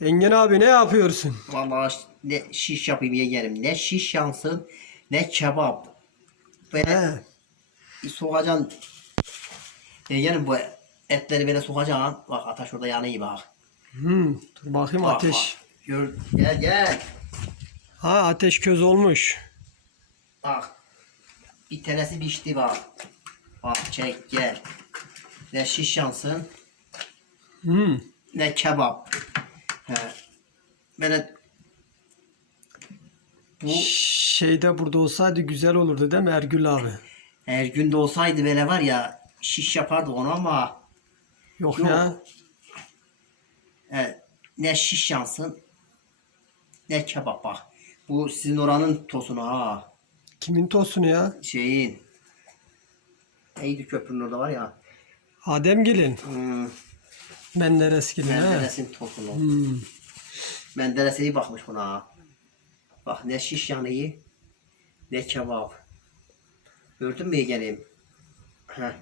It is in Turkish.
Engin abi ne yapıyorsun? Vallahi ne şiş yapayım yeğenim. Ne şiş yansın ne kebap. Böyle He. sokacaksın. Yeğenim bu etleri böyle sokacaksın. Bak ateş orada yanıyor bak. Hmm, dur bakayım Bak, ateş. bak. Gör, gel gel. Ha ateş köz olmuş. Bak. Bir tanesi pişti bak. Bak çek gel. Ne şiş yansın Hmm. ne kebap. He. Böyle bu Şeyde burada olsaydı güzel olurdu değil mi Ergül abi? her günde olsaydı böyle var ya şiş yapardı onu ama Yok, Yok. ya. he, ne şiş yansın ne kebap bak. Bu sizin oranın tosunu ha. Kimin tosunu ya? Şeyin. Neydi köprünün orada var ya. Ademgil'in. Hmm, Menderesgil'in he. Menderes'in tosunu. Hmm. Menderes iyi bakmış buna ha. Bak ne şiş yanıyı ne kebap. Gördün mü yeğenim? Heh.